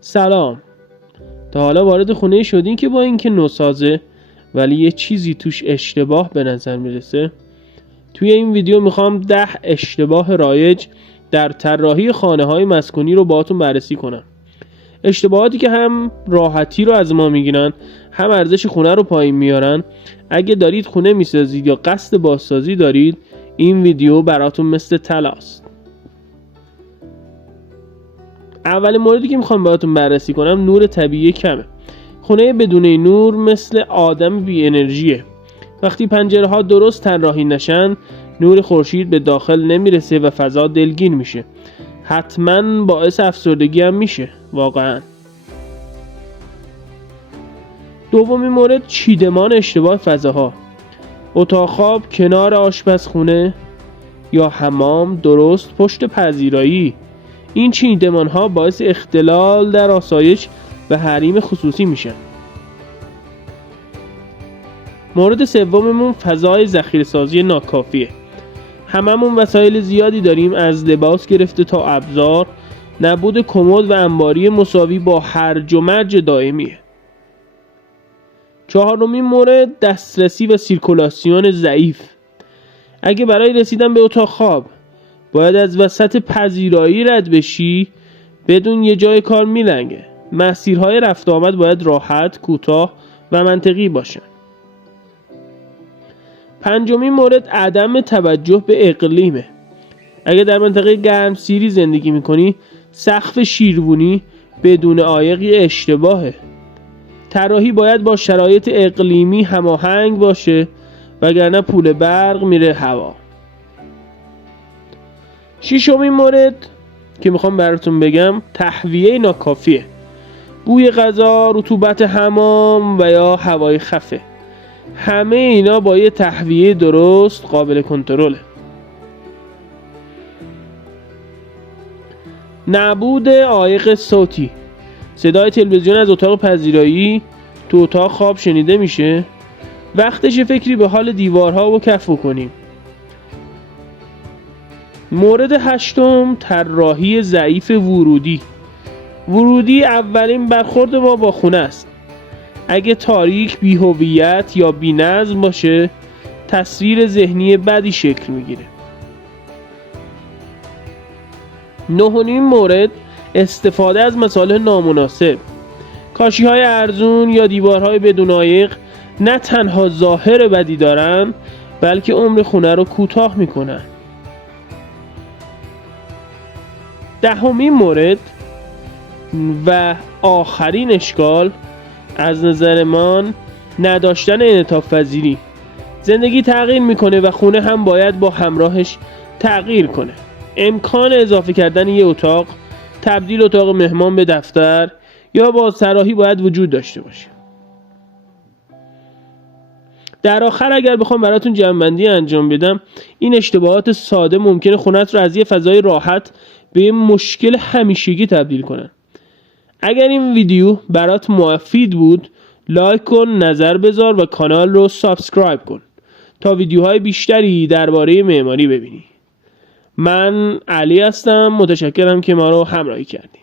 سلام. تا حالا وارد خونه شدین که با اینکه نوسازه ولی یه چیزی توش اشتباه به نظر میرسه؟ توی این ویدیو میخوام 10 اشتباه رایج در طراحی خانه‌های مسکونی رو باهاتون بررسی کنم. اشتباهاتی که هم راحتی رو از ما میگیرن، هم ارزش خونه رو پایین میارن. اگه دارید خونه میسازید یا قصد بازسازی دارید، این ویدیو براتون مثل طلاست. اولین موردی که میخوام باهاتون بررسی کنم نور طبیعی کمه. خونه بدون نور مثل آدم بی انرژیه. وقتی پنجره ها درست طراحی نشن، نور خورشید به داخل نمیرسه و فضا دلگیر میشه. حتما باعث افسردگی هم میشه واقعا. دومین مورد چیدمان اشتباه فضاها. اتاق خواب کنار آشپزخونه یا حمام درست پشت پذیرایی. این چیدمان ها باعث اختلال در آسایش و حریم خصوصی میشن. مورد سوممون فضای ذخیره‌سازی ناکافیه. هممون وسایل زیادی داریم، از لباس گرفته تا ابزار. نبود کمد و انباری مساوی با هرج و مرج دائمیه. چهارمین مورد دسترسی و سیرکولاسیون ضعیف. اگه برای رسیدن به اتاق خواب باید از وسط پذیرایی رد بشی، بدون یه جای کار میلنگه. مسیرهای رفت آمد باید راحت، کوتاه و منطقی باشن. پنجمین مورد عدم توجه به اقلیمه. اگه در منطقه گرمسیری زندگی میکنی، سقف شیروانی بدون عایق اشتباهه. طراحی باید با شرایط اقلیمی هماهنگ باشه، وگرنه پول برق میره هوا. ششمین مورد که میخوام براتون بگم تهویه ناکافیه. بوی غذا، رطوبت حمام و یا هوای خفه، همه اینا با یه تهویه درست قابل کنترله. نبود عایق صوتی. صدای تلویزیون از اتاق پذیرایی تو اتاق خواب شنیده میشه. وقتش فکری به حال دیوارها و کف کنیم. مورد هشتم طراحی ضعیف ورودی. ورودی اولین برخورد ما با خونه است. اگه تاریک، بی‌هویت یا بی‌نظم باشه، تصویر ذهنی بدی شکل میگیره. نهمین مورد استفاده از مصالح نامناسب. کاشی‌های ارزون یا دیوارهای بدون عایق نه تنها ظاهر بدی دارن، بلکه عمر خونه رو کوتاه میکنن. دهمین مورد و آخرین اشکال از نظر من نداشتن انعطاف پذیری. زندگی تغییر میکنه و خونه هم باید با همراهش تغییر کنه. امکان اضافه کردن یه اتاق، تبدیل اتاق مهمان به دفتر یا بازطراحی باید وجود داشته باشه. در آخر اگر بخوام براتون جمع‌بندی انجام بدم، این اشتباهات ساده ممکنه خونت رو از یه فضای راحت به یه مشکل همیشگی تبدیل کنن. اگر این ویدیو برات مفید بود، لایک کن، نظر بذار و کانال رو سابسکرایب کن تا ویدیوهای بیشتری درباره معماری ببینی. من علی هستم، متشکرم که ما رو همراهی کردی.